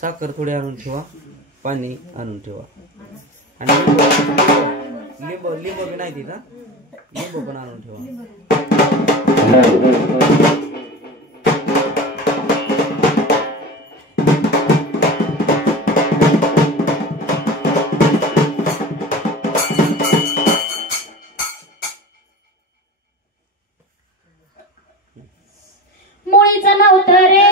साखर थोडी आणून ठेवा, पाणी आणून ठेवा आणि लिंबू लिंबू बी नाही तिथं, लिंबू पण आणून ठेवा. मुळीचं नव्हतं रे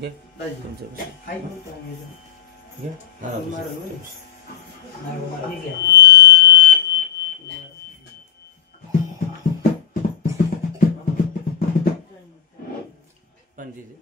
घे तुमचं घे कंटिन्यू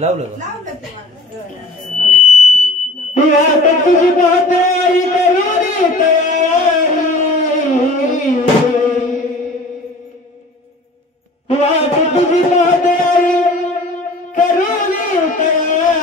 लावलं तुझी बात आई करूनी तयारी तुझी बात आई करूनी तयारी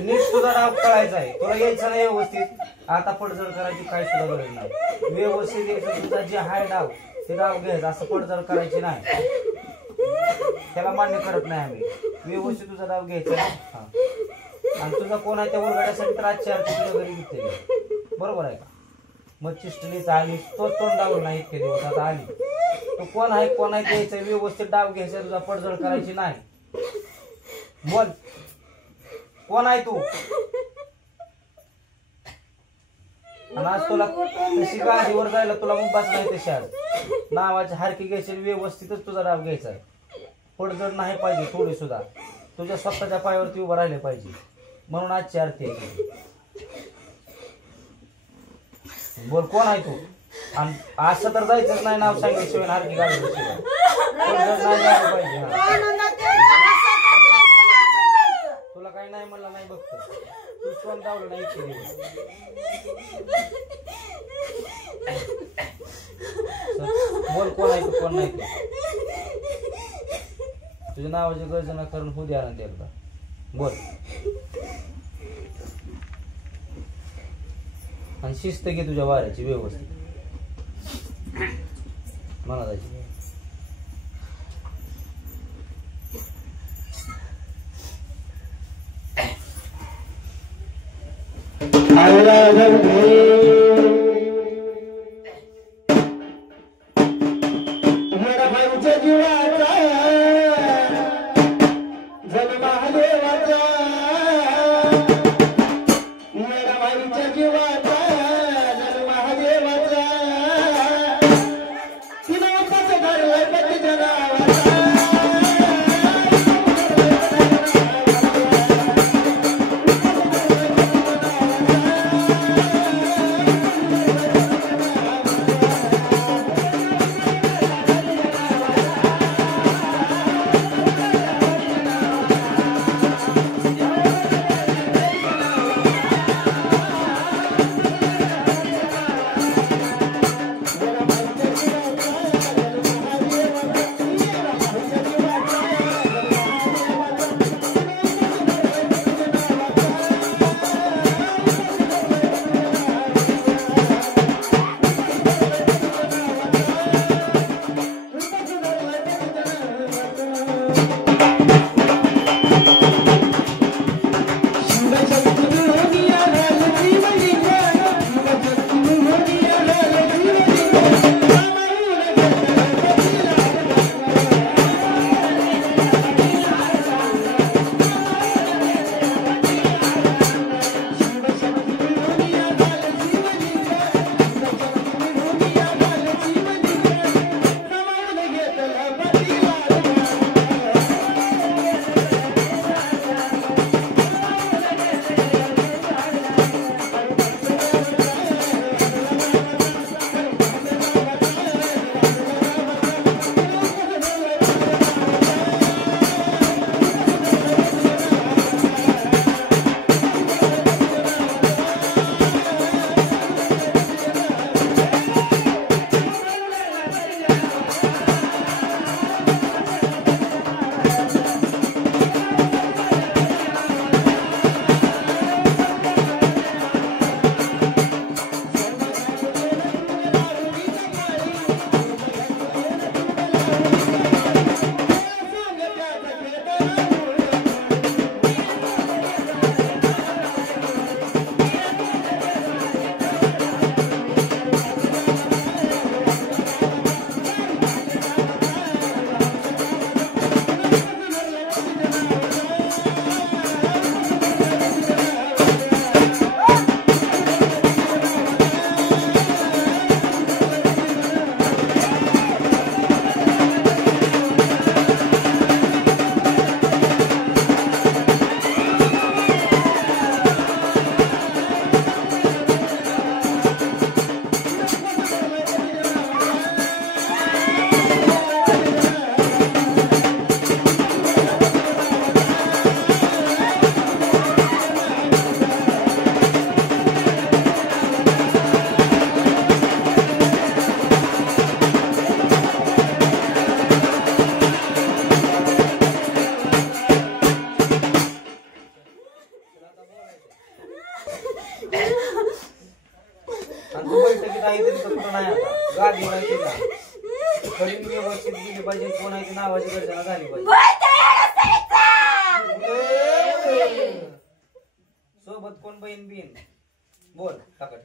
नीट तुझा डाव कळायचा आहे, तुला यायचं नाही व्यवस्थित. आता पडझड करायची काय सुद्धा गरज नाही. व्यवस्थित यायचं, तुझा जे हाय डाव ते डाव घ्यायचा, असं पडझड करायची नाही. त्याला मान्य करत नाही आम्ही. व्यवस्थित तुझा डाव घ्यायचा. आणि तुझा कोण आहे त्या उलगड्यासाठी तर आजची आरती तुझ्या घरी घेतली, बरोबर आहे का? मग चिष्टलीच आली, तोच तोंड डावलं नाही इतके दिवस, आता आली. तो कोण आहे द्यायचा, व्यवस्थित डाव घ्यायचा, तुझा पडझड करायची नाही. बोल, कोण आहे तू? आणि आज तुला तशी गाडीवर जायला तुला मुंबाच नाही तशी. आज नावाची हारकी घ्यायची, व्यवस्थितच तुझा डाव घ्यायचा आहे. पडझड नाही पाहिजे थोडी सुद्धा, तुझ्या स्वतःच्या पायावरती उभं राहिले पाहिजे. म्हणून आजची आरती आहे. बोल, कोण आहे तू? आणि असं तर जायचंच नाही नाव सांगितल्याशिवाय, हारकी गाडीशिवाय पडझड नाही जायला पाहिजे. तुला काही नाही म्हणलं नाही बघतो, तू कोण दावलं नाही इतके दिवस. बोल, कोण आहे तू, कोण नाही तू? तुझ्या नावाची गर्जना करून होऊ द्या ना एकदा. बोल. आणि शिस्त घे तुझ्या वाऱ्याची व्यवस्थित. मला जायची. आणि तू बैठकीत आहे तरी तर कुठं नाही आता गाडीवर आहे तुला खरी व्यवस्थित गेली पाहिजे कोण आहे ती नावाची गर्जना झाली पाहिजे सोबत कोण बहीण बिन बोल टाका